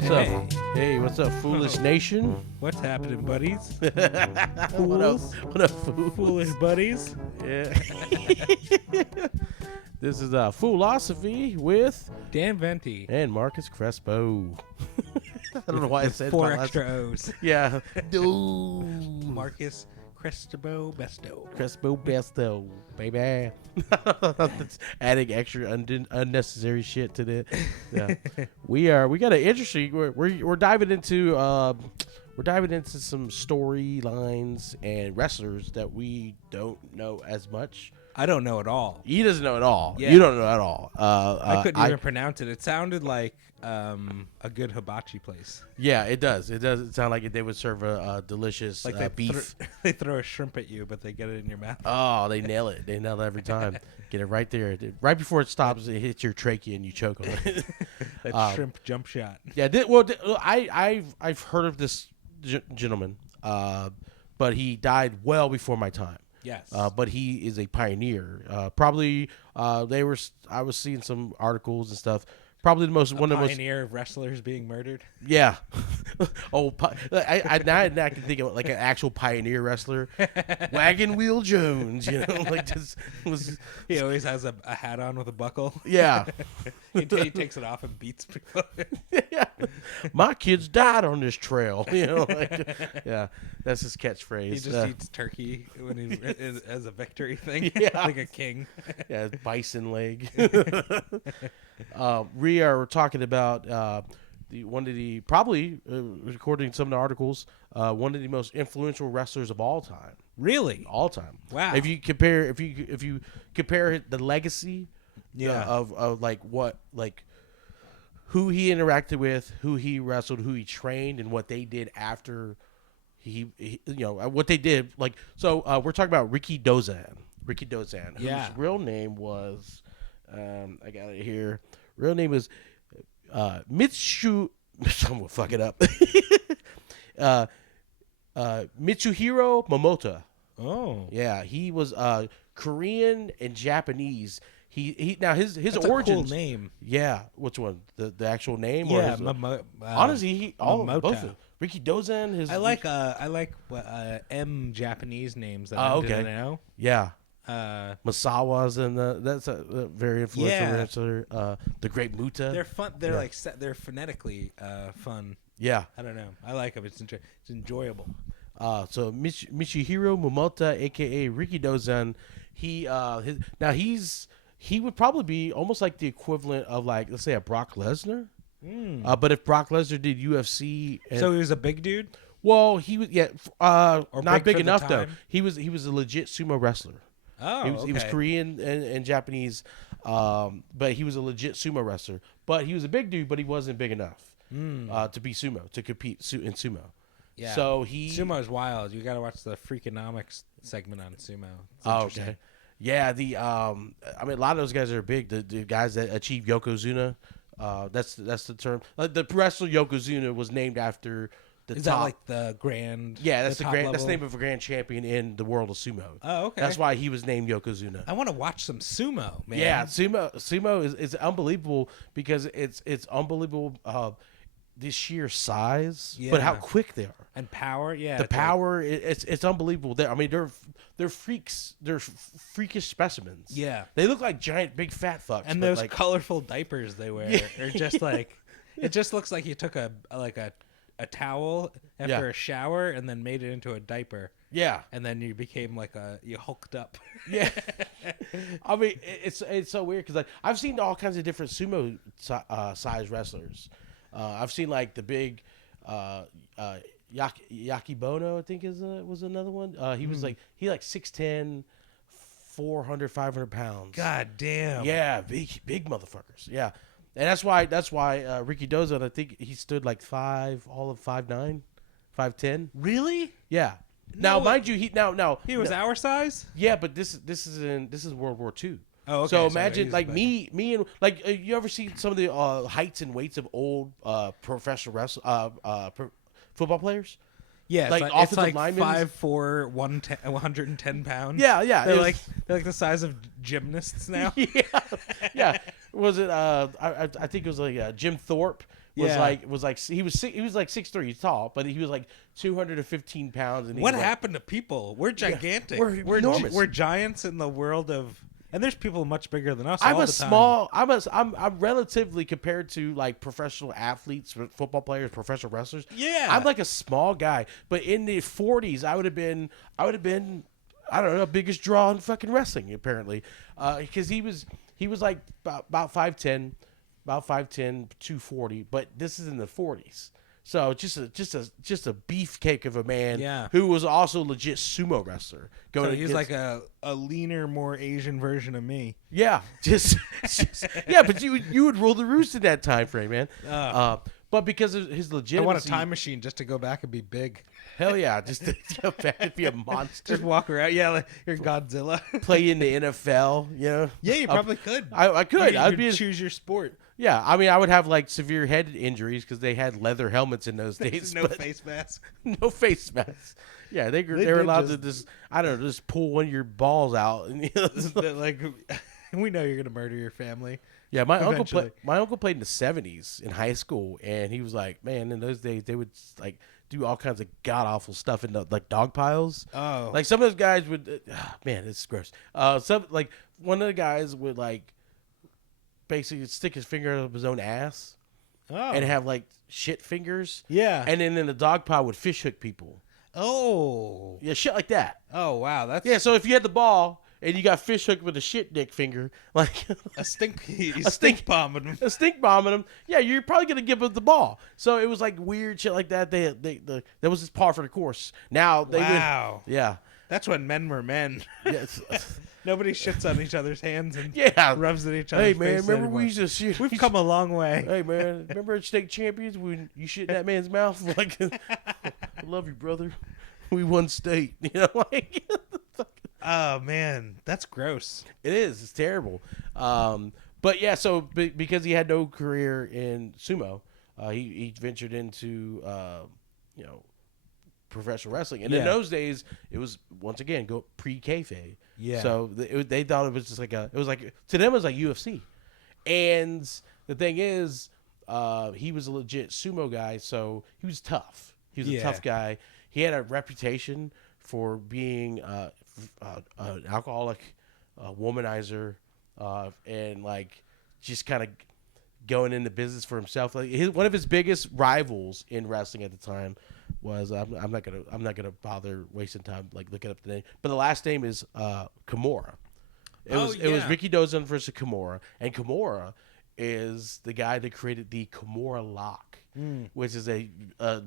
what's up? Hey, what's up, Foolish Nation? What's happening, buddies? What up? What up, fool? Foolish buddies. Yeah. This is Foolosophy with Dan Venti. and Marcus Crespo. I don't know why I said Four my last- extra O's. Yeah. No. Marcus Crespo Besto. Crespo Besto, baby. That's adding extra unnecessary shit to it. Yeah. We got an interesting. We're diving into some storylines and wrestlers that we don't know as much. I don't know at all. He doesn't know at all. Yeah. You don't know at all. I couldn't even pronounce it. It sounded like a good hibachi place. Yeah, it does. It does sound like they would serve a delicious Like they beef. They throw a shrimp at you, but they get it in your mouth. Oh, they nail it. They nail it every time. Get it right there. Right before it stops, it hits your trachea and you choke on it. That shrimp jump shot. Yeah, I've heard of this gentleman, but he died well before my time. Yes. But he is a pioneer. Probably I was seeing some articles and stuff. Probably one of the most pioneer of wrestlers being murdered. Yeah. Now I can think of like an actual pioneer wrestler, Wagon Wheel Jones. You know, like just was. He always has a hat on with a buckle. Yeah. he takes it off and beats people. Yeah. My kids died on this trail. You know, like, yeah, that's his catchphrase. He just eats turkey when as a victory thing. Yeah. Like a king. Yeah, bison leg. We're talking about according to some of the articles, one of the most influential wrestlers of all time. Really? All time. Wow. If you compare the legacy, Yeah. of who he interacted with, who he wrestled, who he trained, and what they did after what they did. Like, so we're talking about Rikidozan, Yeah. whose real name was, I got it here. Real name was Mitsu. I'm gonna fuck it up. Mitsuhiro Momota. Oh. Yeah, he was Korean and Japanese. He now his That's origins. a cool name. Yeah, which one? The actual name? Yeah. Or his, honestly, both Momota. of Rikidozan. I like M Japanese names that I okay. didn't know. Yeah, Uh, Masawa's and that's a very influential Yeah. wrestler. The Great Muta. they're fun. They're Yeah. like they're phonetically fun. Yeah. I don't know. I like them. It's enjoyable. So Michihiro Momota, aka Rikidozan, he would probably be almost like the equivalent of, like, let's say, a Brock Lesnar. But if Brock Lesnar did UFC, So he was a big dude. well, he was Or not big big for the enough though. time? He was a legit sumo wrestler. Oh, He was okay. Korean and Japanese, but he was a legit sumo wrestler. But he was a big dude, but he wasn't big enough to be sumo, to compete in sumo. Yeah. So Sumo is wild. You got to watch the Freakonomics segment on sumo. It's Oh, interesting. okay. Yeah, a lot of those guys are big. The guys that achieve Yokozuna, that's the term. Like, the wrestler Yokozuna was named after the Is top. that like the grand? Yeah, that's the top grand. level? That's the name of a grand champion in the world of sumo. Oh, okay. That's why he was named Yokozuna. I want to watch some sumo, man. Yeah, sumo is unbelievable because it's unbelievable. The sheer size, but how Yeah. quick they are. And power. Yeah. The it's like- power, it's unbelievable. They're freaks. They're freakish specimens. Yeah. They look like giant, big, fat fucks. And but, those like, colorful diapers they wear are just like, it just looks like you took a towel after a shower and then made it into a diaper. yeah, And then you became you hulked up. yeah. I mean, it's so weird because, like, I've seen all kinds of different sumo size wrestlers. I've seen, like, the big Yakibono, I think was another one. He was like 6'10", 400, 500 pounds. God damn. Yeah, big motherfuckers. Yeah, and that's why Rikidozan, I think he stood like 5'9", 5'10". Really? Yeah. No, Now, mind you, he was our size? yeah, but this is World War II. Oh, okay. So so imagine, he's like, big. me and, like, you ever see some of the heights and weights of old professional football players? Yeah, like it's offensive like linemen? 5'4", 110 pounds. Yeah, yeah. They're it's- like the size of gymnasts now. yeah, yeah. Was it? I think it was like Jim Thorpe. he was like 6'3", he's tall, but he was like 215 pounds. And what happened to people? We're gigantic. Yeah, we're enormous. We're giants in the world of, and there's people much bigger than us. I'm all a the time. small. I'm relatively compared to like professional athletes, football players, professional wrestlers. Yeah, I'm like a small guy. But in the 40s, I would have been. I don't know, biggest draw in fucking wrestling apparently, because he was like about 5'10", 240. But this is in the 40s. So just a beefcake of a man who was also legit sumo wrestler. So he's like a leaner, more Asian version of me. Yeah, just yeah. But you would rule the roost in that time frame, man. But because of his legitimacy, I want a time machine just to go back and be big. Hell yeah, just to go back and be a monster. Just walk around, like you're Godzilla. Play in the NFL, you know? Yeah, you probably could. I could. I'd be choose your sport. Yeah, I mean, I would have like severe head injuries because they had leather helmets in those days. No face mask. No face masks. Yeah, they were allowed to just just pull one of your balls out. And, like, we know you're gonna murder your family. Yeah, my uncle played in the 70s in high school, and he was like, man, in those days they would like do all kinds of god awful stuff in the like dog piles. Oh, like some of those guys would, man, it's gross. Some like one of the guys would like basically stick his finger up his own ass, and have like shit fingers. Yeah, and then in the dog pile would fish hook people. Oh, yeah, shit like that. Oh wow, that's So if you had the ball and you got fish hooked with a shit dick finger, like a stink bombing him. A stink bombing him. Yeah, you're probably gonna give him the ball. So it was like weird shit like that. That was just par for the course. Now they wow. Yeah. That's when men were men. Yes. Nobody shits on each other's hands and rubs at each other's Hey man, faces remember anymore. we used to shit? We've come a long way. Hey man, remember at state champions when you shit in that man's mouth? Like, I love you, brother. We won state. You know, like. Oh man, that's gross. It is. It's terrible. But yeah, so because he had no career in sumo, he ventured into professional wrestling. And in those days, it was once again pre-kayfabe. Yeah. So they thought it was just like to them it was like UFC. And the thing is, he was a legit sumo guy, so he was tough. He was a tough guy. He had a reputation for being an alcoholic, womanizer, and like just kind of going into business for himself. Like one of his biggest rivals in wrestling at the time was I'm not gonna bother wasting time like looking up the name, but the last name is Kimura. It was Rikidozan versus Kimura, and Kimura is the guy that created the Kimura lock, which is a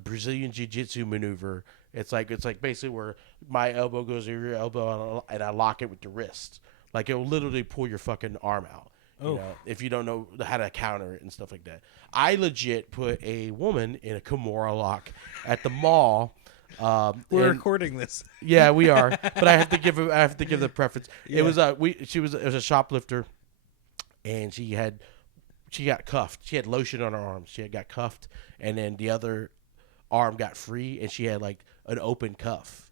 Brazilian jiu-jitsu maneuver. It's like basically where my elbow goes over your elbow and I lock it with the wrist. Like it will literally pull your fucking arm out. You know, if you don't know how to counter it and stuff like that. I legit put a woman in a Kimura lock at the mall. We're recording this. Yeah, we are. But I have to give the preference. Yeah. It was it was a shoplifter, and she got cuffed. She had lotion on her arms. She got cuffed, and then the other arm got free, and she had like an open cuff.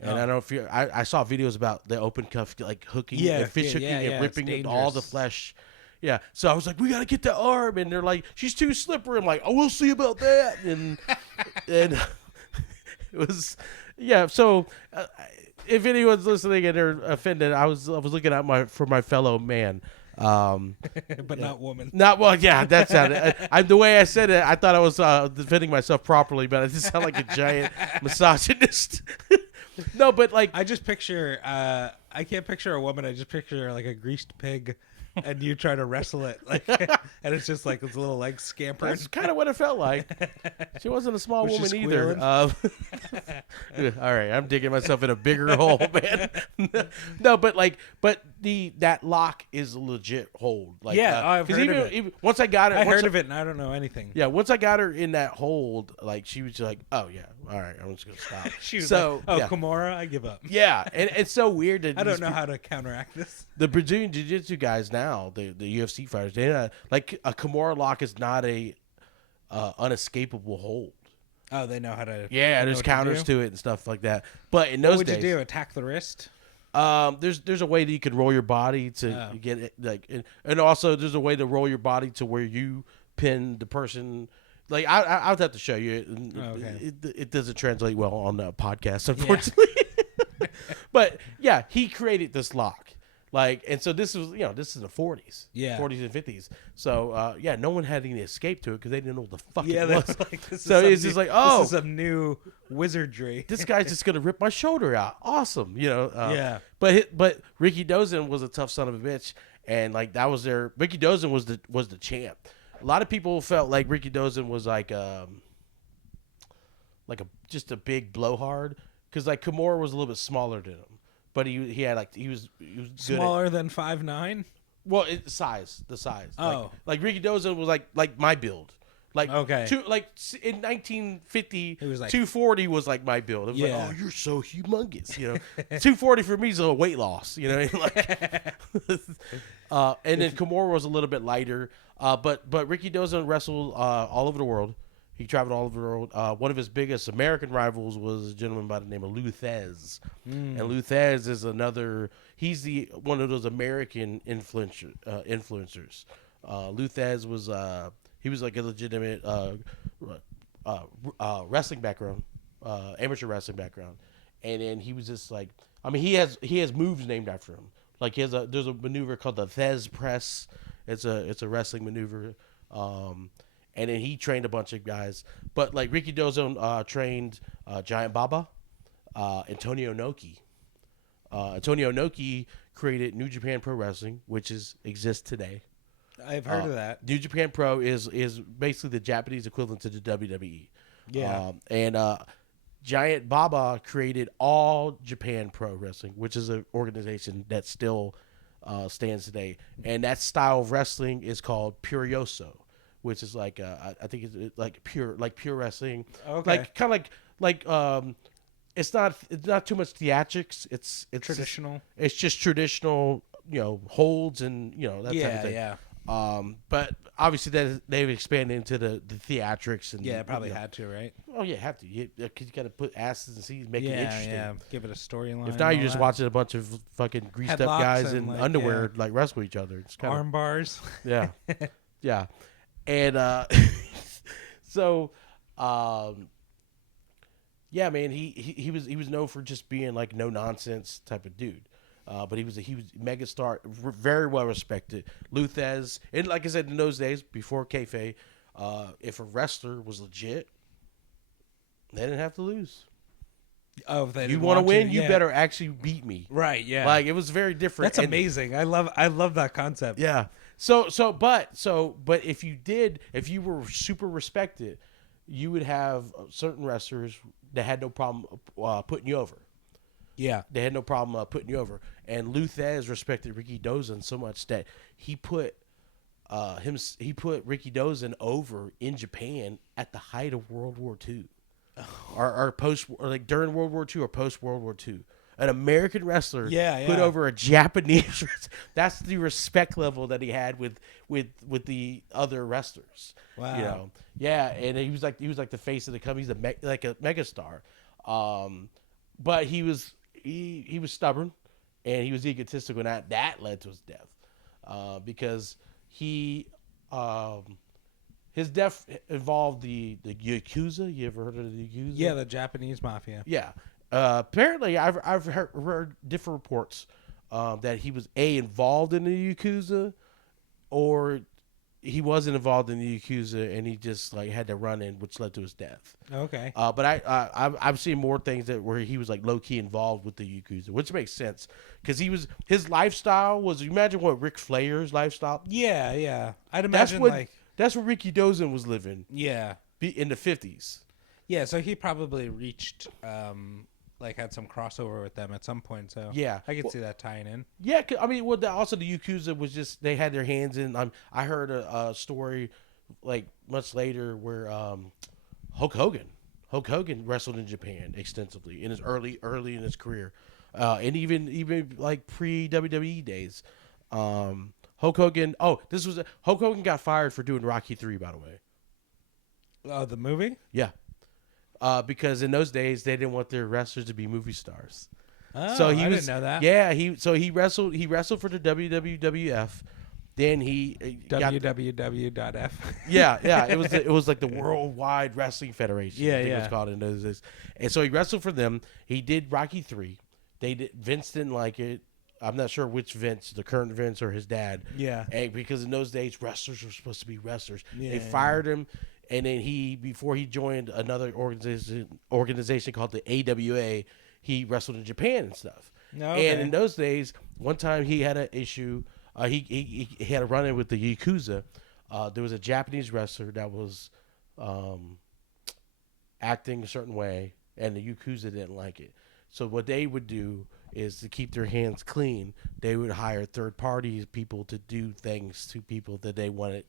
And I don't know if I saw videos about the open cuff like hooking and fish hooking and ripping all the flesh. Yeah. So I was like, we got to get the arm. And they're like, she's too slippery. I'm like, oh, we'll see about that. And it was, So if anyone's listening and they're offended, I was looking out for my fellow man. But not woman. Not well. Yeah, that sounded. The way I said it, I thought I was defending myself properly, but I just sound like a giant misogynist. No, but like I just picture. I can't picture a woman. I just picture like a greased pig, and you try to wrestle it, like, and it's just like its little legs scampering. That's kind of what it felt like. She wasn't a small woman either. All right, I'm digging myself in a bigger hole, man. No, but that lock is a legit hold. Like, I've heard of it. Even, once I got her, I heard of it, and I don't know anything. Yeah, once I got her in that hold, like she was like, "Oh yeah, all right, I'm just gonna stop." She was like, "Oh, Kimura, I give up." Yeah, and it's so weird that I don't know how to counteract this. The Brazilian Jiu-Jitsu guys now, the UFC fighters, they like a Kimura lock is not a unescapable hold. Oh, they know how to. Yeah, there's counters to it and stuff like that. But in those days, what would you do? Attack the wrist? There's a way that you can roll your body to get it, like, and also there's a way to roll your body to where you pin the person Like I would have to show you. Okay. It doesn't translate well on the podcast, unfortunately. But yeah, he created this lock. Like, and so this was, this is the 40s, Yeah. 40s and 50s. So yeah, no one had any escape to it because they didn't know what the fuck Yeah, it they was. were like, this is So some it's just new- like, oh, this is some new wizardry. this guy's just gonna rip my shoulder out. Awesome, Yeah. But Rikidozan was a tough son of a bitch, and like that was their Rikidozan was the champ. A lot of people felt like Rikidozan was like just a big blowhard because like Kimura was a little bit smaller than him, but he was good Smaller than 5'9". well, the size. Oh. like Rikidozan was like my build. Like Okay. In 1950, It was like 240 was like my build. It was Yeah. like, oh, you're so humongous, 240 for me is a weight loss, like, and then Kimura was a little bit lighter. But Rikidozan wrestled all over the world. He traveled all over the world. One of his biggest American rivals was a gentleman by the name of Luthez. And Luthez is he's one of those American influencers. Luthez was he was like a legitimate wrestling background, amateur wrestling background. And then he was just like, I mean, he has moves named after him. Like there's a maneuver called the Thez press. It's a wrestling maneuver. And then he trained a bunch of guys. But like Rikidozan trained Giant Baba, Antonio Inoki. Antonio Inoki created New Japan Pro Wrestling, which exists today. I've heard of that. New Japan Pro is basically the Japanese equivalent to the WWE. Yeah. And Giant Baba created All Japan Pro Wrestling, which is an organization that still stands today. And that style of wrestling is called Purioso, which is like I think it's like pure wrestling. Okay. Like kind of like it's not too much theatrics. It's Traditional. It's just traditional, holds and that type of thing. Yeah. But obviously that they've expanded into the theatrics and Yeah, probably had to, right? Oh yeah, have to. You got to put asses and C's, make it interesting. Yeah, give it a storyline. If not, you're just watching a bunch of fucking greased up Headlocks guys and, in like, underwear like wrestle each other. It's kind arm bars. yeah, yeah, and so yeah, man, he was known for just being like no nonsense type of dude. But he was mega star, very well respected. Luthez, and like I said, in those days before kayfabe, if a wrestler was legit, they didn't have to lose. Oh, if they You want to win, you yeah. better actually beat me. Right? Yeah. Like it was very different. That's amazing. I love that concept. Yeah. But if you were super respected, you would have certain wrestlers that had no problem putting you over. Yeah. They had no problem putting you over. And Luthez respected Rikidozan so much that he put Rikidozan over in Japan at the height of World War II. Or post, or like during World War II or post World War II. An American wrestler put over a Japanese. That's the respect level that he had with the other wrestlers. Wow. Yeah, and he was like the face of the company. He's like a megastar. But he was stubborn, and he was egotistical, and that led to his death. Because his death involved the Yakuza. You ever heard of the Yakuza? Yeah, the Japanese mafia. Yeah. Apparently, I've heard different reports that he was involved in the Yakuza, or he wasn't involved in the Yakuza and he just like had to run in, which led to his death. Okay. But I've seen more things where he was like low key involved with the Yakuza, which makes sense because his lifestyle was. You imagine what Ric Flair's lifestyle. Yeah. I'd imagine That's where Rikidozan was living. Yeah. In the 50s. Yeah, so he probably reached, had some crossover with them at some point. So yeah, I could see that tying in. Yeah, I mean, also the Yakuza was just they had their hands in. I heard a story like much later where Hulk Hogan wrestled in Japan extensively in his early in his career, and even like pre WWE days. Hulk Hogan. Oh, Hulk Hogan got fired for doing Rocky 3, by the way. Oh, the movie? Yeah. Because in those days they didn't want their wrestlers to be movie stars. Oh, so I didn't know that. Yeah, he wrestled for the WWF, Then he got www.f. yeah. It was like the Worldwide Wrestling Federation. Yeah, I think it yeah. was called in those days. And so he wrestled for them. He did Rocky 3. Vince didn't like it. I'm not sure which Vince, the current Vince or his dad. Yeah. And because in those days wrestlers were supposed to be wrestlers. Yeah, They yeah. fired him, and then before he joined another organization called the AWA, he wrestled in Japan and stuff. Okay. And in those days, one time he had an issue. He had a run-in with the Yakuza. There was a Japanese wrestler that was acting a certain way, and the Yakuza didn't like it. So what they would do is to keep their hands clean, they would hire third-party people to do things to people that they wanted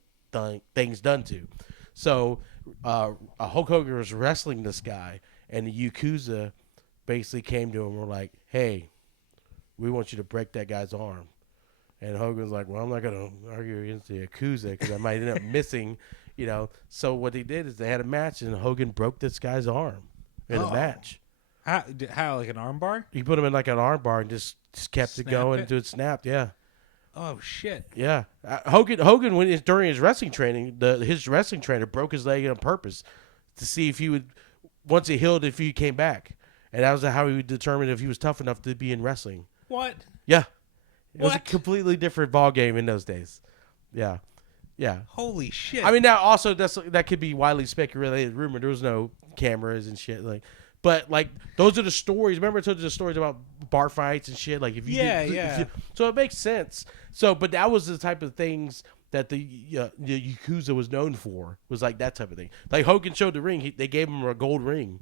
things done to. So Hulk Hogan was wrestling this guy, and the Yakuza basically came to him and were like, hey, we want you to break that guy's arm. And Hogan's like, well, I'm not going to argue against the Yakuza because I might end up missing, you know. So what they did is they had a match, and Hogan broke this guy's arm in a match. How, like an arm bar? He put him in like an arm bar and just kept it going until it snapped, yeah. Oh, shit. Yeah. Hogan during his wrestling training, his wrestling trainer broke his leg on purpose to see if he would, once it healed, if he came back. And that was how he would determine if he was tough enough to be in wrestling. What? Yeah. It was a What? completely different ball game in those days. Yeah. Yeah. Holy shit. I mean, now also that could be widely speculated rumor. There was no cameras and shit but like those are the stories. Remember I told you the stories about bar fights and shit. Like if you so it makes sense. So, but that was the type of things that the Yakuza was known for. Was like that type of thing. Like Hogan showed the ring. They gave him a gold ring.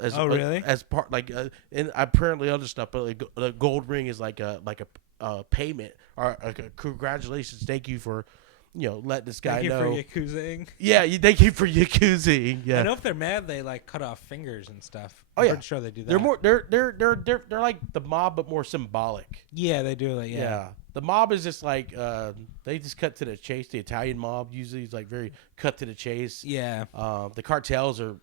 Really? As part and apparently other stuff, but like, a gold ring is like a payment or a congratulations, thank you for let this guy know. Thank you for Yakuza-ing. Yeah, thank you for Yakuza-ing. Yeah. I know if they're mad, they like cut off fingers and stuff. Oh, I'm yeah. pretty sure they do that. They're more they're like the mob but more symbolic. Yeah, they do that. Yeah. The mob is just like they just cut to the chase. The Italian mob usually is like very cut to the chase. Yeah. The cartels are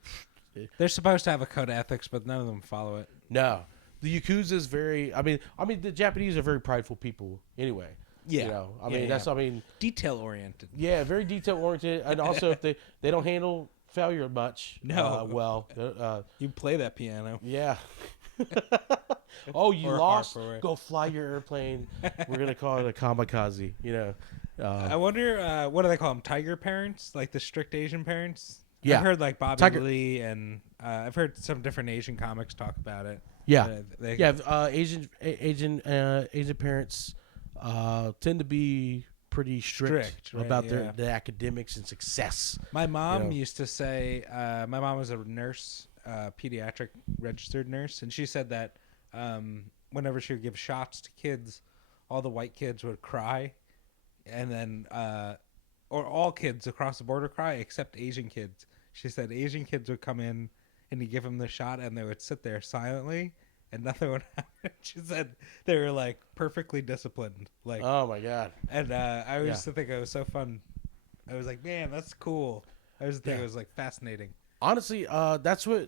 They're supposed to have a code of ethics, but none of them follow it. no. The Yakuza is very. I mean, the Japanese are very prideful people anyway. Yeah. That's. Detail oriented. Yeah, very detail oriented, and also if they don't handle failure much. No. Well. You play that piano. Yeah. Oh, you Or lost. harp, Go fly your airplane. We're gonna call it a kamikaze. I wonder what do they call them? Tiger parents, like the strict Asian parents. Yeah. I've heard like Bobby Tiger. Lee, and I've heard some different Asian comics talk about it. Yeah. They- Asian parents tend to be pretty strict right, about yeah. their academics and success. My mom used to say, my mom was a nurse, pediatric registered nurse, and she said that whenever she would give shots to kids, all the white kids would cry, and then, or all kids across the border cry except Asian kids. She said Asian kids would come in and you give them the shot and they would sit there silently and nothing would happen. She said they were like perfectly disciplined. Like, Oh my god. and I used to think it was so fun. I was like, man, that's cool. I used to think it was like fascinating. Honestly, that's what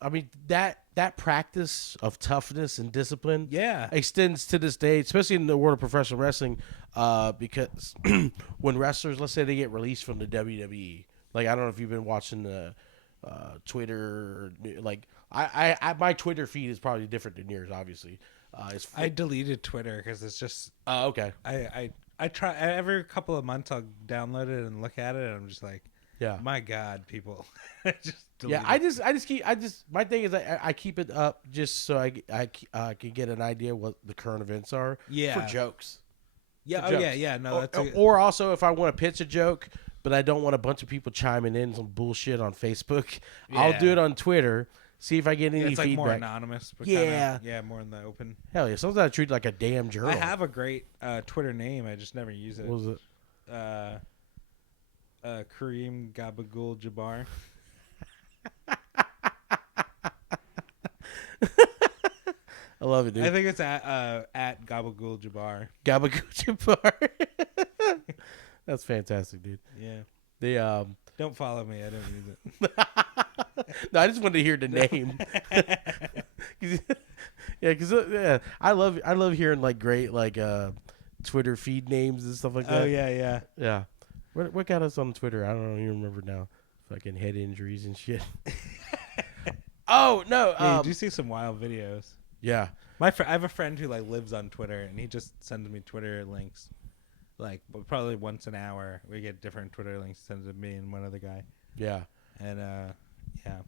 I mean. That practice of toughness and discipline, Yeah. extends to this day, especially in the world of professional wrestling. Because when wrestlers, let's say they get released from the WWE, like I don't know if you've been watching the Twitter, like I my Twitter feed is probably different than yours, obviously. I deleted Twitter because it's just okay. I try every couple of months I'll download it and look at it and I'm just like, Yeah. my God, people. Just delete Yeah, it. I just keep my thing is I keep it up just so I can get an idea what the current events are. Yeah. For jokes. Yeah. for Oh yeah. jokes. Yeah. No, that's Or also if I want to pitch a joke, but I don't want a bunch of people chiming in some bullshit on Facebook, I'll Yeah. do it on Twitter. See if I get any it's like more feedback. anonymous. But Yeah. kinda, more in the open. Hell yeah! Sometimes I treat it like a damn journal. I have a great Twitter name. I just never use it. What was it? Kareem Gabagool Jabbar. I love it, dude. I think it's at Gabagool Jabbar. Gabagoocha bar. That's fantastic, dude. Yeah. The Don't follow me. I don't use it. no, I just wanted to hear the name. Yeah, because I love hearing like great like Twitter feed names and stuff like that. Oh yeah. Yeah. What got us on Twitter? I don't even remember now. Fucking head injuries and shit. Oh no. Yeah, you do see some wild videos. Yeah. I have a friend who like lives on Twitter, and he just sends me Twitter links. Like probably once an hour, we get different Twitter links sent to me and one other guy. Yeah. And yeah.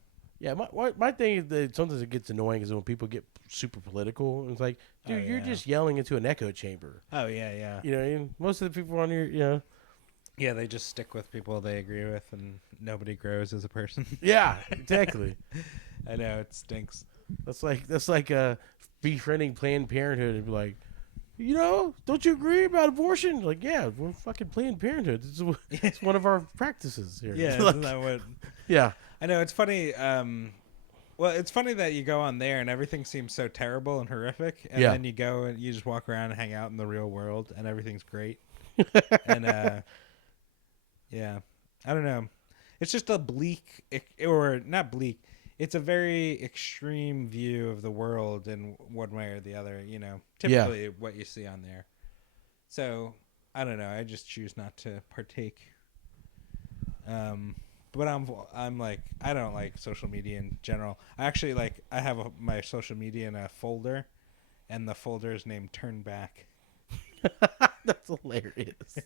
Yeah. My thing is that sometimes it gets annoying is when people get super political. It's like, dude, you're just yelling into an echo chamber. Oh yeah. You know what I mean? Most of the people on here, you know. Yeah, they just stick with people they agree with, and nobody grows as a person. Yeah, exactly. I know, it stinks. That's like befriending Planned Parenthood and be like, you know, don't you agree about abortion? Like, yeah, we're fucking Planned Parenthood. It's one of our practices here. Yeah, like, isn't that what? Yeah. I know, it's funny. Well, it's funny that you go on there and everything seems so terrible and horrific, and then you go and you just walk around and hang out in the real world, and everything's great. And yeah, I don't know. It's just a bleak, or not bleak. It's a very extreme view of the world in one way or the other. You know, typically what you see on there. So I don't know. I just choose not to partake. But I'm like, I don't like social media in general. I actually I have my social media in a folder, and the folder is named Turn Back. That's hilarious.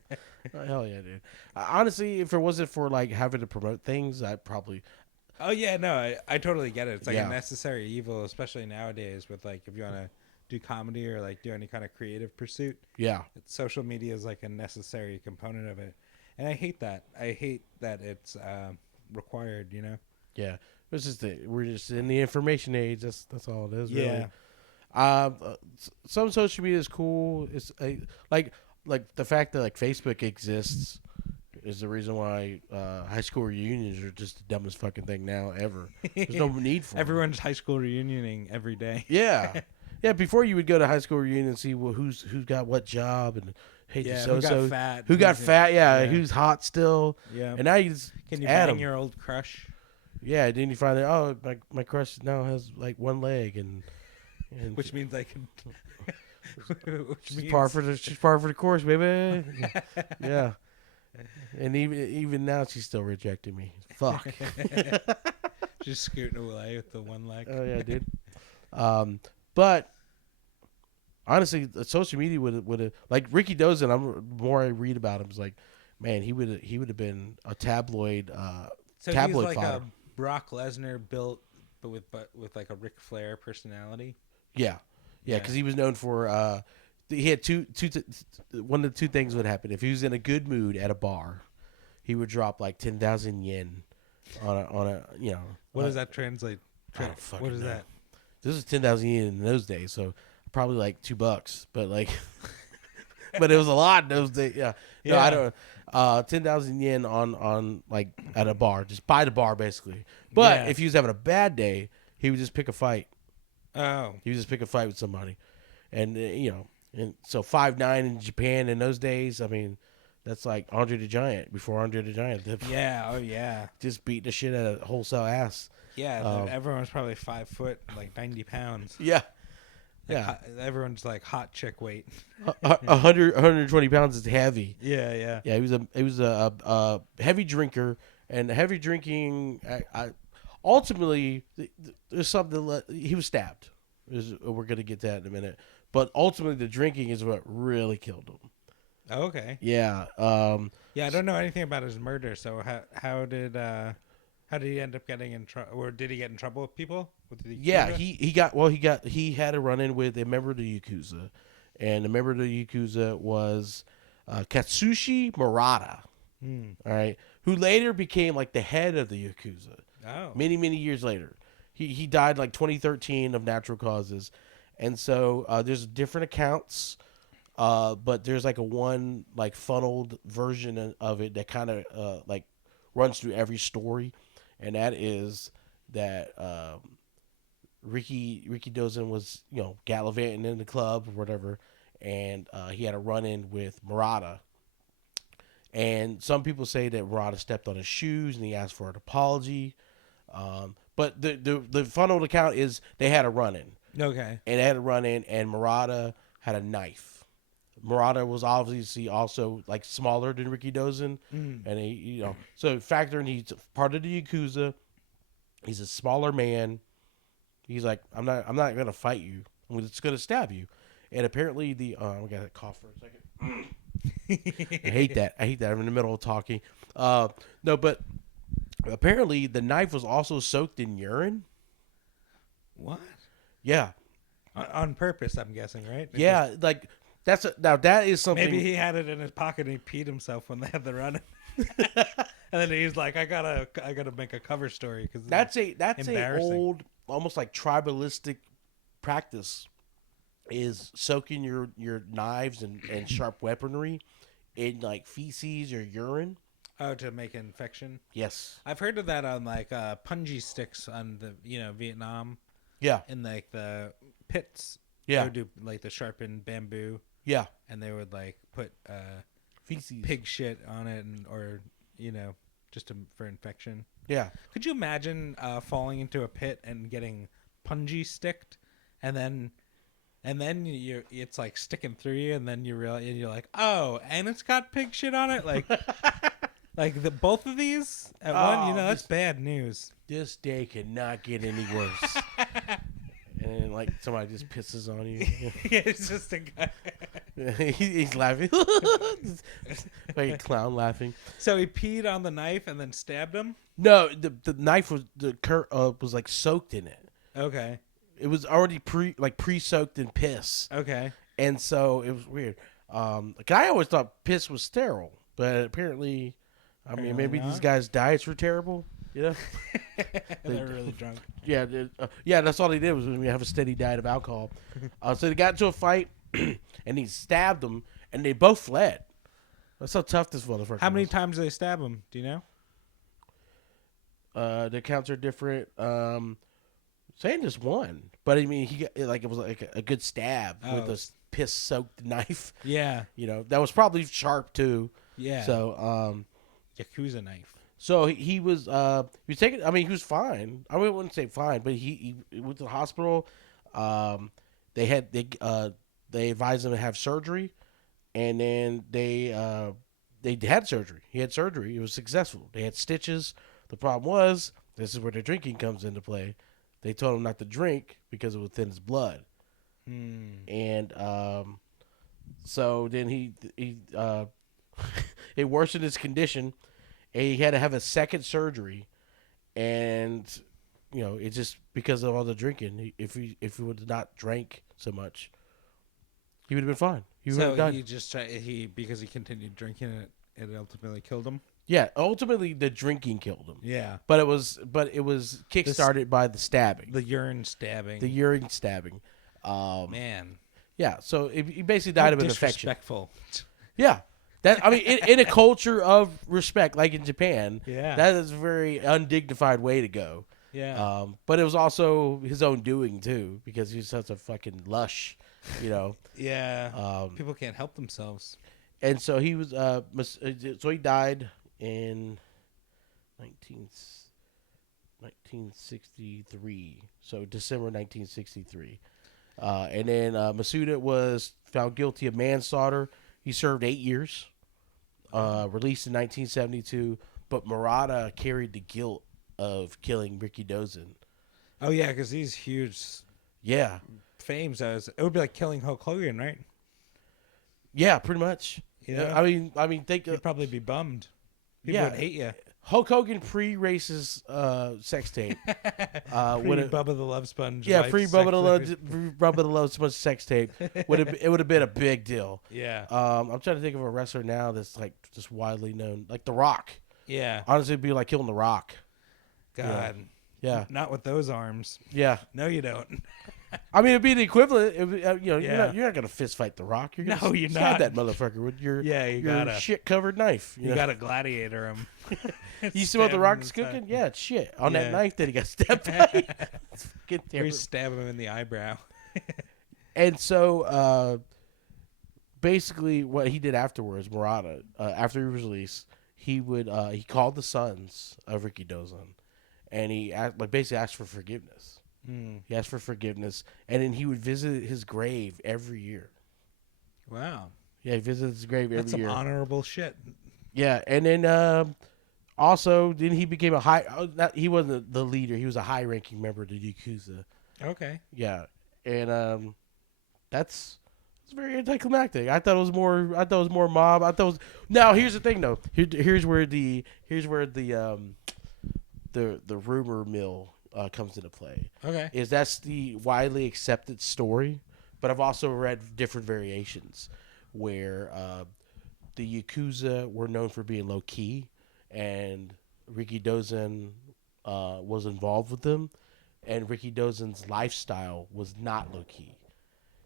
Oh, hell yeah, dude. Honestly, if it wasn't for like having to promote things, I'd probably. Oh yeah, no, I totally get it. It's like a necessary evil, especially nowadays with like if you want to do comedy or like do any kind of creative pursuit. Yeah. Social media is like a necessary component of it. And I hate that. I hate that it's required, you know? Yeah. It's just we're just in the information age. That's all it is, really. Yeah. Some social media is cool. It's like the fact that like Facebook exists is the reason why high school reunions are just the dumbest fucking thing now ever. There's no need for Everyone's high school reunioning every day. Yeah. Yeah, before you would go to high school reunion and see who's got what job and who got fat. Who got fat, who's hot still. Yeah. And now you just can you add bang 'em. your old crush? Yeah, then you find out, my crush now has like one leg and which means I can she's par for the course, baby. Yeah. And even now she's still rejecting me. Fuck. Just scooting away with the one leg. Oh yeah, dude. But honestly, the social media would have like Rikidozan. The more I read about him, it's like, man, he would have been a tabloid. So tabloid he's like fodder. a Brock Lesnar built, but with like a Ric Flair personality. Yeah, because he was known for. He had one of the two things would happen if he was in a good mood at a bar, he would drop like 10,000 yen on a you know. What does that translate? I don't fucking What is know. that? This was 10,000 yen in those days, so probably like $2, but like, but it was a lot in those days. Yeah, no, I don't. 10,000 yen on like at a bar, just by the bar basically. But if he was having a bad day, he would just pick a fight. Oh, he would just pick a fight with somebody, and you know, and so 5'9" in Japan in those days. I mean, that's like Andre the Giant before Andre the Giant. Yeah, oh yeah, just beating the shit out of wholesale ass. Yeah, everyone's probably 5 foot, like 90 pounds. Yeah. Yeah, everyone's like hot chick weight. 120 pounds is heavy. Yeah. Yeah, he was a heavy drinker, and heavy drinking. Ultimately, there's something. He was stabbed. We're gonna get to that in a minute. But ultimately, the drinking is what really killed him. Oh, okay. Yeah. Yeah, I don't know anything about his murder. So how did he end up getting in trouble, or did he get in trouble with people? He had a run in with a member of the Yakuza, and the member of the Yakuza was Katsushi Murata. All right, who later became like the head of the Yakuza. Oh, many years later, he died like 2013 of natural causes, and so there's different accounts. But there's like a one like funneled version of it that kind of like runs through every story, and that is that Rikidozan was gallivanting in the club or whatever, and he had a run in with Murata, and some people say that Murata stepped on his shoes and he asked for an apology, but the funneled account is they had a run in. Okay, and they had a run in, and Murata had a knife. Murata was obviously also like smaller than Rikidozan, and he, so factor in he's part of the Yakuza. He's a smaller man. He's like, I'm not gonna fight you. I'm just gonna stab you. And apparently I got to cough for a second. I hate that. I'm in the middle of talking. No, but apparently the knife was also soaked in urine. What? Yeah. On purpose, I'm guessing, right? Yeah, like now that is something. Maybe he had it in his pocket and he peed himself when they had the run. And then he's like, I gotta make a cover story because That's a old, almost like tribalistic practice, is soaking your knives and sharp weaponry in like feces or urine. Oh, to make an infection. Yes. I've heard of that on like punji sticks on the Vietnam. Yeah. In like the pits. Yeah. They would do like the sharpened bamboo. Yeah. And they would like put feces, pig shit on it, or just for infection. Yeah. Could you imagine falling into a pit and getting punji sticked, and then it's like sticking through you, and then you're like, oh, and it's got pig shit on it, like like both of these at one. That's bad news. This day cannot get any worse. And then, like, somebody just pisses on you. Yeah, it's just a guy. He's laughing. Like a clown laughing. So he peed on the knife and then stabbed him? No, the knife was like soaked in it. Okay. It was already pre-soaked in piss. Okay. And so it was weird. I always thought piss was sterile, but apparently, maybe these guys' diets were terrible. They're really drunk. Yeah, that's all they did was when we have a steady diet of alcohol. So they got into a fight, and he stabbed them, and they both fled. That's how tough this motherfucker was. How many times did they stab him? Do you know? The counts are different. Saying just one, but I mean, he got it was like a good stab with this piss-soaked knife. Yeah, that was probably sharp too. Yeah. So Yakuza knife. So he was taking. I mean, he was fine. I wouldn't say fine, but he went to the hospital. They advised him to have surgery, and then they had surgery. He had surgery. It was successful. They had stitches. The problem was, this is where the drinking comes into play. They told him not to drink because it would thin his blood. And so then he it worsened his condition. And he had to have a second surgery, and it's just because of all the drinking. If he would have not drank so much, he would have been fine. He would have died. Because he continued drinking, it ultimately killed him. Yeah, ultimately the drinking killed him. Yeah, but it was kick-started by the stabbing, the urine stabbing. Man. Yeah, so he basically died of an infection. Disrespectful. Yeah. That in a culture of respect, like in Japan, yeah, that is a very undignified way to go. Yeah. But it was also his own doing too, because he's such a fucking lush, Yeah. People can't help themselves. And so he was. So he died in 1963. So December 1963. And then Masuda was found guilty of manslaughter. He served 8 years, released in 1972, but Murata carried the guilt of killing Rikidozan. Oh, yeah, because he's huge. Yeah. Fames. It would be like killing Hulk Hogan, right? Yeah, pretty much. Yeah. I mean, you'd probably be bummed. People would hate you. Hulk Hogan pre-races sex tape. Bubba the Love Sponge. Yeah, free Bubba the Love Sponge sex tape. It would have been a big deal. Yeah. I'm trying to think of a wrestler now that's like just widely known, like The Rock. Yeah. Honestly, it'd be like killing The Rock. God. Yeah. Not with those arms. Yeah. No, you don't. I mean, it'd be the equivalent. You're not gonna fist fight The Rock. You're gonna stab that motherfucker with your shit covered knife. You got to gladiator him. You see what The Rock's cooking? Yeah, it's shit on that knife that he got stabbed by. Or you stab him in the eyebrow. And so, basically, what he did afterwards, Murata, after he was released, he called the sons of Rikidozan, and he basically asked for forgiveness. He asked for forgiveness, and then he would visit his grave every year. Wow. Yeah, he visits his grave That's every some year. honorable shit. Yeah, and then also then he became a high. He wasn't the leader. He was a high-ranking member of the Yakuza. Okay. Yeah, and that's it's very anticlimactic. I thought it was more. I thought it was more mob. I thought it was. Now here's the thing though. Here's where the rumor mill comes into play. Okay. Is that's the widely accepted story, but I've also read different variations where the Yakuza were known for being low key, and Rikidozan was involved with them, and Rikidozan's lifestyle was not low key.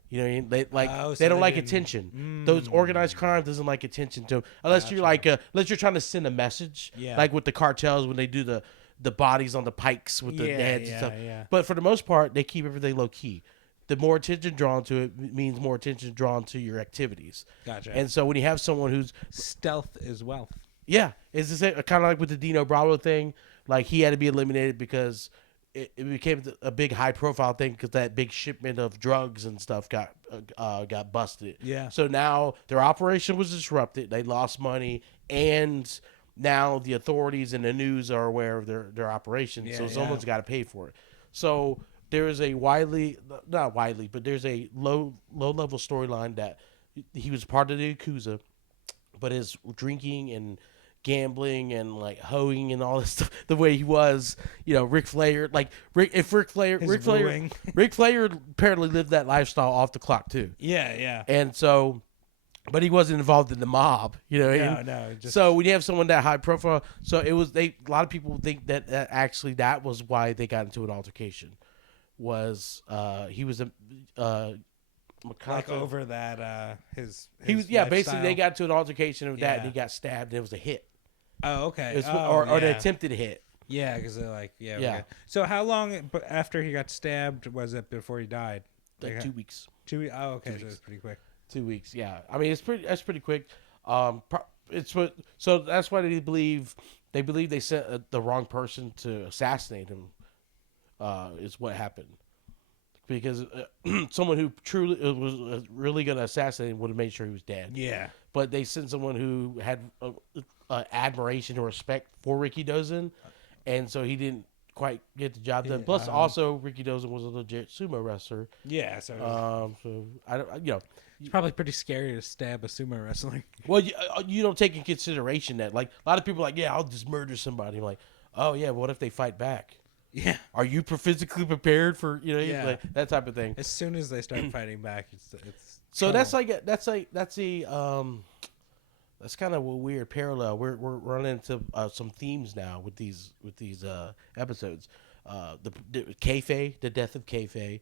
You know what I mean? Oh, They so don't they like didn't. attention. Those organized crime doesn't like attention to them unless you're Gotcha. unless you're trying to send a message. Yeah. Like with the cartels when they do the bodies on the pikes with the Yeah, heads and yeah, stuff. yeah. But for the most part, they keep everything low key. The more attention drawn to it means more attention drawn to your activities. Gotcha. And so when you have someone who's Stealth is wealth. yeah, it's the same, kind of like with the Dino Bravo thing. Like he had to be eliminated because it became a big high profile thing because that big shipment of drugs and stuff got busted. Yeah. So now their operation was disrupted. They lost money, and now the authorities and the news are aware of their operation. Yeah, So yeah. someone's got to pay for it. So there is a not widely, but there's a low level storyline that he was part of the Yakuza, but his drinking and gambling and like hoeing and all this stuff, the way he was, Ric Flair, wooing. Ric Flair apparently lived that lifestyle off the clock too. Yeah, yeah. And so, but he wasn't involved in the mob, No. So when you have someone that high profile, so it was a lot of people think that actually that was why they got into an altercation. Was he was a like over that his he was lifestyle. basically they got to an altercation of that Yeah. and he got stabbed and it was a hit. Oh, okay. It was, Oh, or an yeah. attempted hit. Yeah, because they're like, yeah. Yeah. Okay. So how long after he got stabbed was it before he died? Like Like, 2 weeks. 2 weeks. Oh, okay. 2 So weeks. it's pretty quick. 2 weeks, yeah. I mean, that's pretty quick. So that's why they believe they sent the wrong person to assassinate him. Is what happened because someone who truly was really going to assassinate him would have made sure he was dead. Yeah. But they sent someone who had admiration or respect for Rikidozan, and so he didn't quite get the job done. Plus, also Rikidozan was a legit sumo wrestler. Yeah. So So I don't, it's probably pretty scary to stab a sumo wrestler. well, you don't take in consideration that like a lot of people are like, yeah, I'll just murder somebody. I'm like, oh yeah, what if they fight back? Yeah. Are you physically prepared for Yeah. like, that type of thing? As soon as they start fighting back, it's So trouble. that's kind of a weird parallel. We're running into some themes now with these episodes. The kayfabe, the death of kayfabe,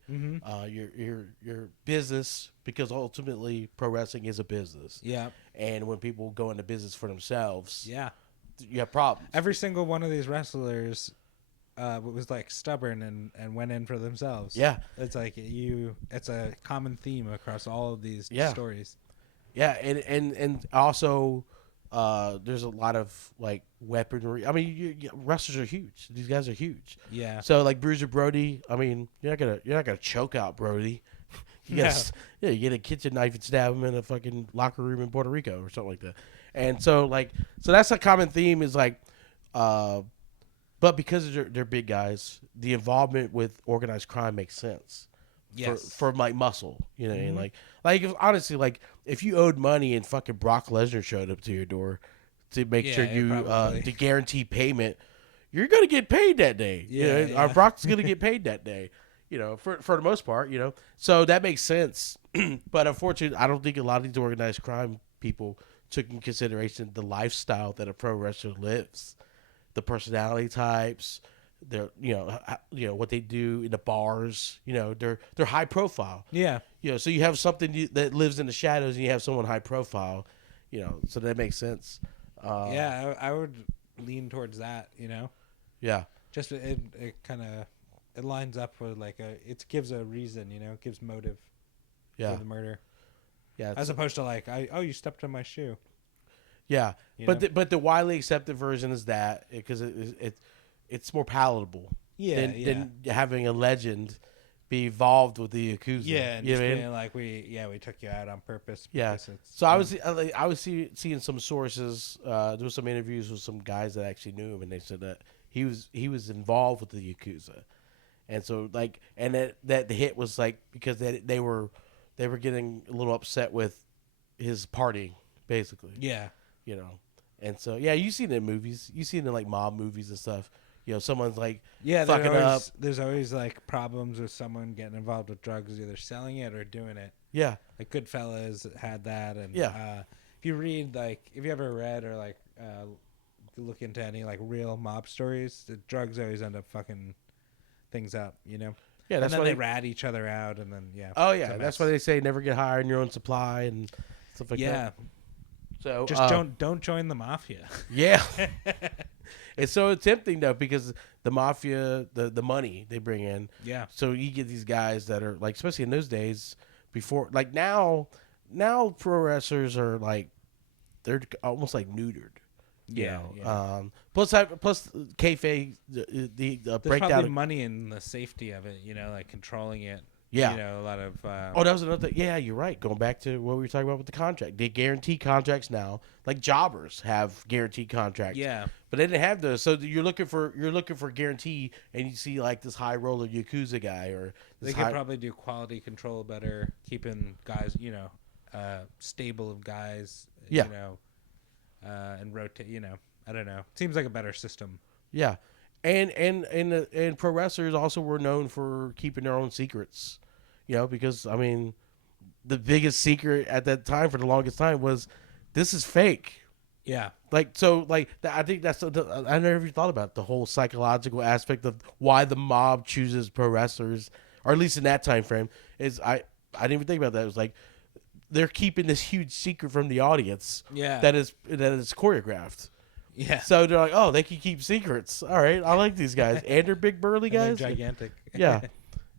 your business, because ultimately pro wrestling is a business. Yeah. And when people go into business for themselves, Yeah. you have problems. Every single one of these wrestlers was like stubborn and went in for themselves. Yeah. It's like it's a common theme across all of these stories. Yeah, and also there's a lot of like weaponry. I mean, wrestlers are huge. These guys are huge. Yeah. So like Bruiser Brody, I mean, you're not gonna choke out Brody. You get a kitchen knife and stab him in a fucking locker room in Puerto Rico or something like that. And so that's a common theme is like, but because they're big guys, the involvement with organized crime makes sense. Yes. For like muscle, you know what I mean? Like if, honestly, like if you owed money and fucking Brock Lesnar showed up to your door to make sure you to guarantee payment, you're gonna get paid that day. Yeah. Or Brock's gonna get paid that day. For the most part, so that makes sense. But unfortunately, I don't think a lot of these organized crime people took in consideration the lifestyle that a pro wrestler lives, the personality types. They're what they do in the bars. They're high profile. Yeah. So you have something that lives in the shadows, and you have someone high profile. So that makes sense. Yeah, I would lean towards that. Yeah. Just it kind of it lines up with like it gives a reason. It gives motive Yeah. for the murder. Yeah. As opposed to like you stepped on my shoe. Yeah. You But know? but the widely accepted version is that because it's more palatable. Yeah, Than having a legend be involved with the Yakuza. Yeah, and you just know what I being mean? like we took you out on purpose. Yeah. because it's, So I was seeing some sources, doing some interviews with some guys that actually knew him, and they said that he was involved with the Yakuza, and so like, and that the hit was like because they were getting a little upset with his partying, basically. yeah. You know, and so yeah, you seen it in movies, you seen it in like mob movies and stuff. You know, someone's like Yeah, fucking up. there's always like problems with someone getting involved with drugs, either selling it or doing it. Yeah, Like Goodfellas had that, and Yeah. if you read if you ever read or look into any like real mob stories, the drugs always end up fucking things up, you know. yeah. And That's then why they rat each other out, and then Oh it's yeah, a that's mess. why they say never get higher on your own supply and stuff like that. Yeah, So just don't join the mafia. Yeah. It's so tempting though because the mafia, the money they bring in. Yeah, So you get these guys that are like, especially in those days, before like now pro wrestlers are like they're almost like neutered. You yeah, know? yeah. Plus kayfabe, the There's breakdown. probably money in the safety of it, you know, like controlling it. Yeah. You know, a lot of. Oh, that was another thing. Yeah, you're right. Going back to what we were talking about with the contract. They guarantee contracts now. Like jobbers have guaranteed contracts. Yeah. But they didn't have those. So you're looking for guarantee, and you see like this high roller Yakuza guy or They this could probably do quality control better, keeping guys, you know, stable of guys. Yeah. You know, and rotate. You know, I don't know. Seems like a better system. Yeah, and pro wrestlers also were known for keeping their own secrets. You know, because I mean, the biggest secret at that time for the longest time was this is fake. Yeah. Like so, I think that's I never even thought about the whole psychological aspect of why the mob chooses pro wrestlers, or at least in that time frame. Is I didn't even think about that. It was like they're keeping this huge secret from the audience. Yeah. that is choreographed. Yeah. So they're like, oh, they can keep secrets. All right, I like these guys, and they're big burly And they're guys. gigantic. Yeah,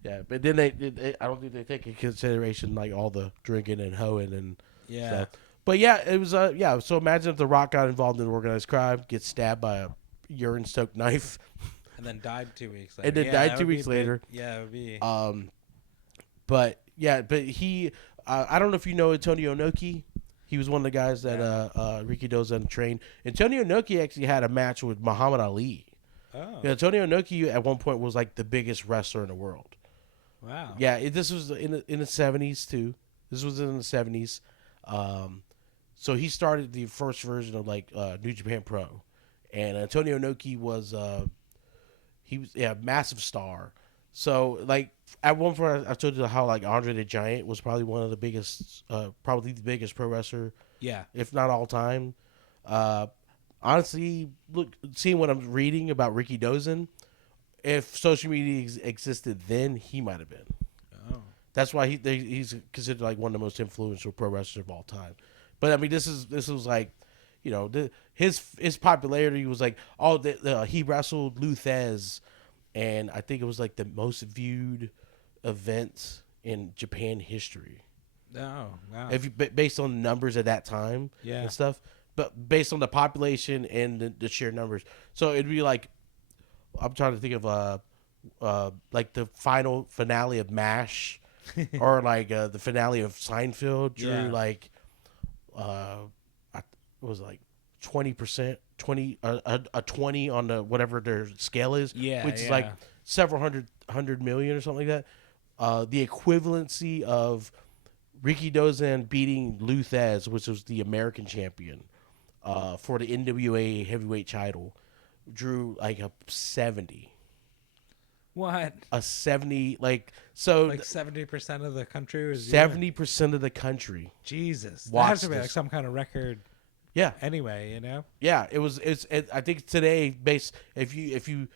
yeah. But then they I don't think they take into consideration like all the drinking and hoeing and Yeah. stuff. But yeah, it was yeah. So imagine if The Rock got involved in organized crime, gets stabbed by a urine-soaked knife, And then died 2 weeks later. and then Yeah, died that 2 would be weeks big. later. Yeah, it would be. But yeah, but he, I don't know if you know Antonio Inoki. He was one of the guys that Rikidozan trained. Antonio Inoki actually had a match with Muhammad Ali. Oh. Yeah, Antonio Inoki at one point was like the biggest wrestler in the world. Wow. Yeah, this was in the 70s too. This was in the 70s. So he started the first version of like New Japan Pro, and Antonio Inoki was he was massive star. So like at one point I told you how like Andre the Giant was probably one of the biggest, probably the biggest pro wrestler, Yeah. if not all time. Honestly, look, seeing what I'm reading about Rikidozan, if social media existed then, he might have been. Oh. That's why he's considered like one of the most influential pro wrestlers of all time. But I mean, this was like, you know, his popularity was like, he wrestled Lou Thez, and I think it was like the most viewed event in Japan history. Oh. Wow. If you based on the numbers at that time Yeah. and stuff, but based on the population and the sheer numbers, so it'd be like, I'm trying to think of like the finale of MASH, or like the finale of Seinfeld drew Yeah. like it was like 20%, a 20 on the whatever their scale is, Yeah, which is yeah. like several hundred million or something like that. The equivalency of Rikidozan beating Lou Thez, which was the American champion, for the NWA heavyweight title, drew like a 70. What? A 70, like, so Like 70% of the country was 70% of the country. Jesus. That Watch has to be like this. some kind of record Yeah. anyway, you know? Yeah, I think today, if you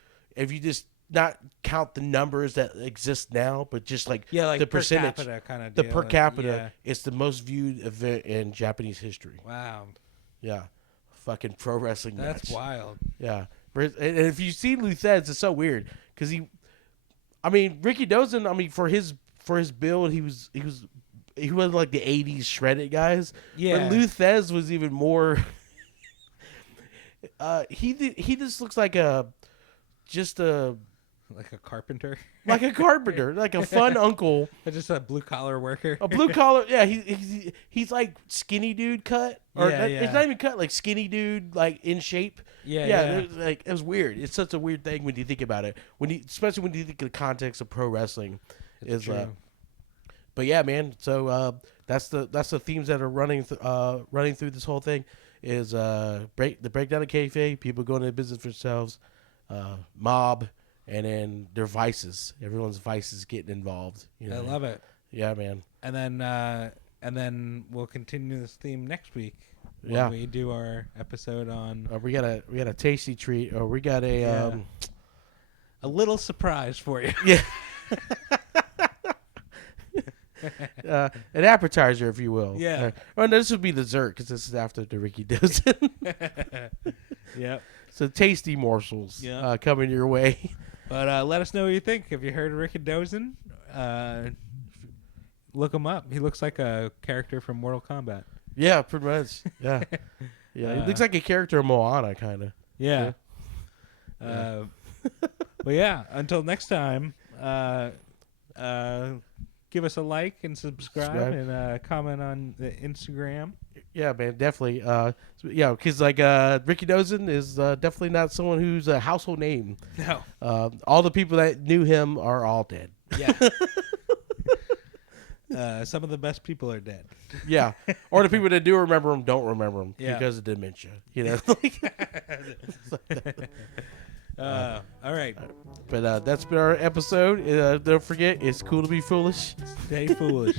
just not count the numbers that exist now, but just like Yeah, like the per percentage, capita kind of the deal. per capita, Yeah. it's the most viewed event in Japanese history. Wow. Yeah, fucking pro wrestling That's match. wild. Yeah, and if you see Lou Thez, it's so weird because Rikidozan, I mean, for his build, he was like the '80s shredded guys. Yeah. But Lou Thez was even more. He just looks like a Like a carpenter. like a carpenter, like a fun uncle. Just a blue collar worker. A blue collar, yeah. He's like skinny dude cut, or Yeah, it's not even cut, like skinny dude, like in shape. Yeah. Like it was weird. It's such a weird thing when you think about it. Especially when you think of the context of pro wrestling, It's true. But yeah, man. So that's the themes that are running through this whole thing is the breakdown of kayfabe, people going into business for themselves, mob, and then their vices. Everyone's vices getting involved. You know? I love it. Yeah, man. And then we'll continue this theme next week when we do our episode on. We got a tasty treat, or we got a little surprise for you. Yeah. An appetizer, if you will. Yeah. No, this would be dessert because this is after the Rikidozan. Yep. So tasty morsels coming your way. But let us know what you think. If you heard of Rikidozan, look him up. He looks like a character from Mortal Kombat. Yeah, pretty much. Yeah. Yeah, he looks like a character in Moana, kind of. Yeah. But yeah, until next time, give us a like and subscribe. And comment on the Instagram. Yeah, man, definitely. Because like Rikidozan is definitely not someone who's a household name. No. All the people that knew him are all dead. Yeah. Some of the best people are dead. Yeah. Or the people that do remember him don't remember him because of dementia. You know? All right. But that's been our episode. Don't forget, it's cool to be foolish. Stay foolish.